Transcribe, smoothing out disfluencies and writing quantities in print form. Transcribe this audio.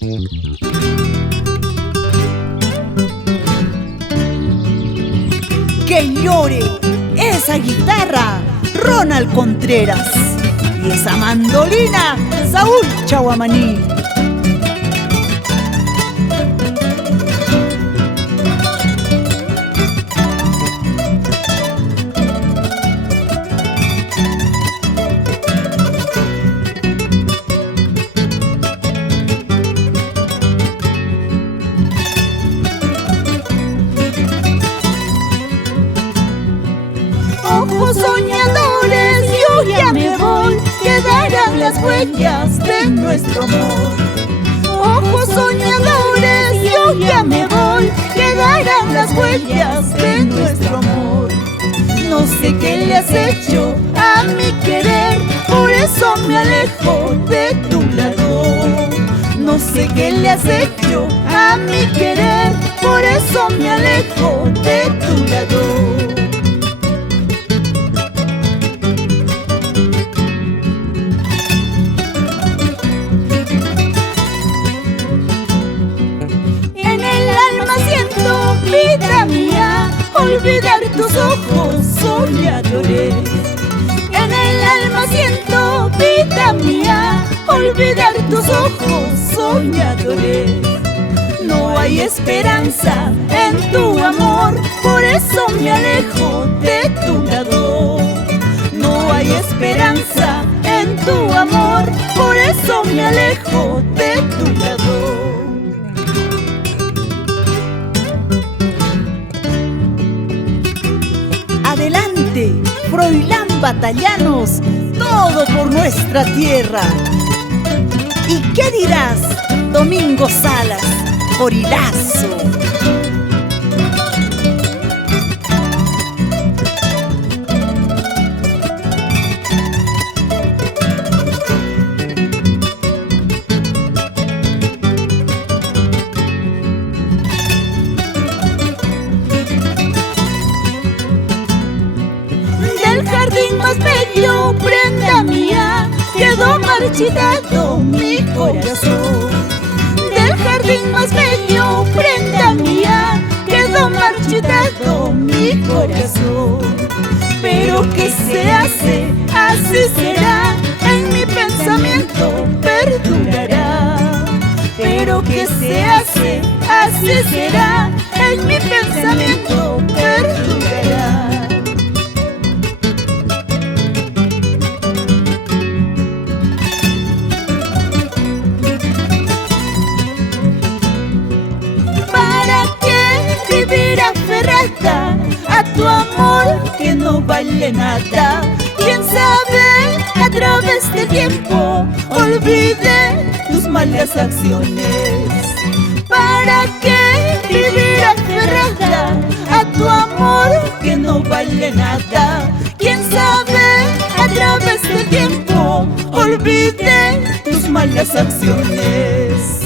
Que llore esa guitarra, Ronald Contreras, y esa mandolina, Saúl Chaguamaní. Ojos soñadores, yo ya me voy, quedarán las huellas de nuestro amor. Ojos soñadores, yo ya me voy, quedarán las huellas de nuestro amor. No sé qué le has hecho a mi querer, por eso me alejo de tu lado. No sé qué le has hecho a mi querer, por eso me alejo de tu lado. Vida mía, olvidar tus ojos, soñadores. En el alma siento, vida mía, olvidar tus ojos, soñadores. No hay esperanza en tu amor, por eso me alejo de tu lado. No hay esperanza en tu amor, por eso me alejo de tu lado. Adelante, Froilán Batallanos, todo por nuestra tierra. ¿Y qué dirás, Domingo Salas, Orilazo? Más bello, prenda mía, quedó marchitado mi corazón. Del jardín más bello, prenda mía, quedó marchitado mi corazón. Pero ¿qué se hace? Así será, en mi pensamiento perdurará. Pero ¿qué se hace? Así será, en mi pensamiento perdurará. Aferrada a tu amor que no vale nada. Quién sabe, a través del tiempo olvide tus malas acciones. ¿Para qué vivir aferrada a tu amor que no vale nada? Quién sabe, a través del tiempo olvide tus malas acciones.